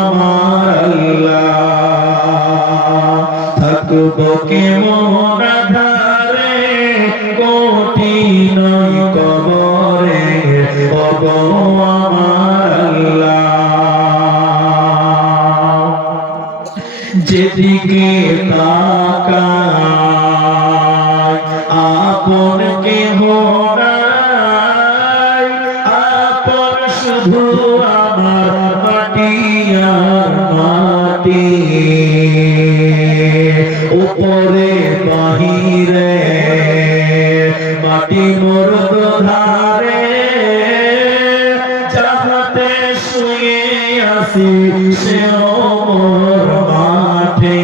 আমার আল্লাহ। থাকব কে মোহনাধারে কোটি নয় কবরে অগো আমার আল্লাহ। যেদিকে তাকায় আপন কে আপন শুধু উপরে বাহিরে মাটি মোর ধারে যাহাতে শুয়ে আসি সে মাঠে।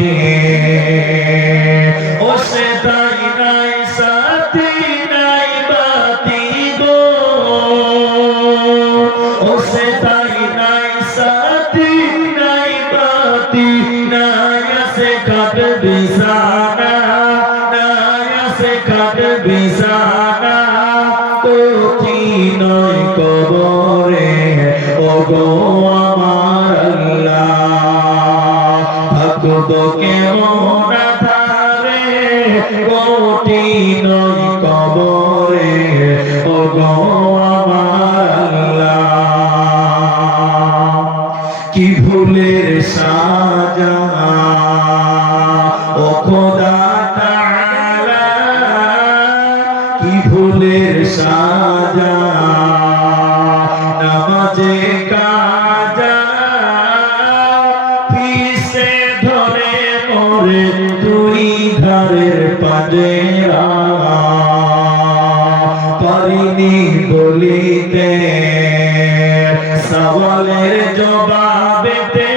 বিছানা কোটি নয় কবরে? ও গো আমার আল্লাহ থাকব কেমন ঘরের পাজেরা পারিনি বলিতে সওয়ালের জবাবেতে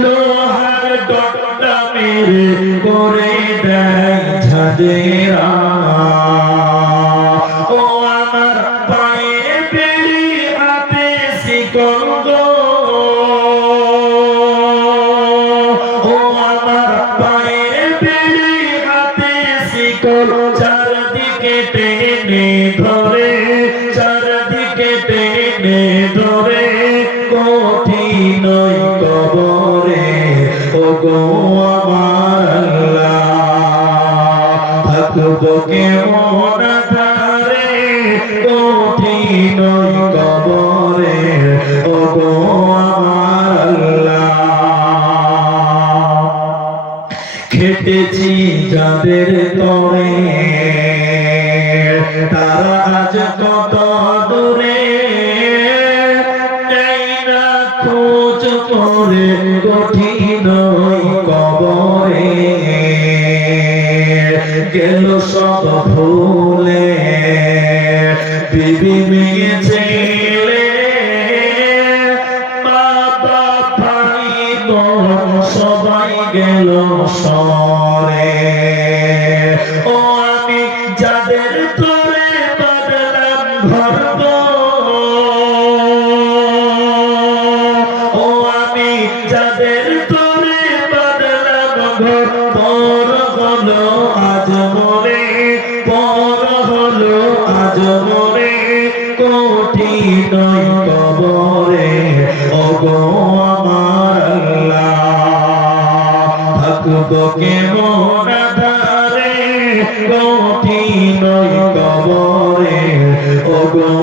লোহার ডকটা মেরে করে দেয় ঝাঁঝেরা চারদিকে টেনে ধরে, চারদিকে টেনে ধরে, কঠিন কবরে। ও গো আমার থাকব কেমন ধারে কঠিন কবরে। ও গো খেটেছি যাদের তরে। তারা আজ কত দূরে? খোঁজ করে কঠিন কবরে। গেল সব ভুলে। বিবি মেয়ে ছেলে, বাবা ভাই বোন, সবাই গেল সরে ও যাদের তোরে থাকব মোরা ধারে কঠিন কবরে। ও গো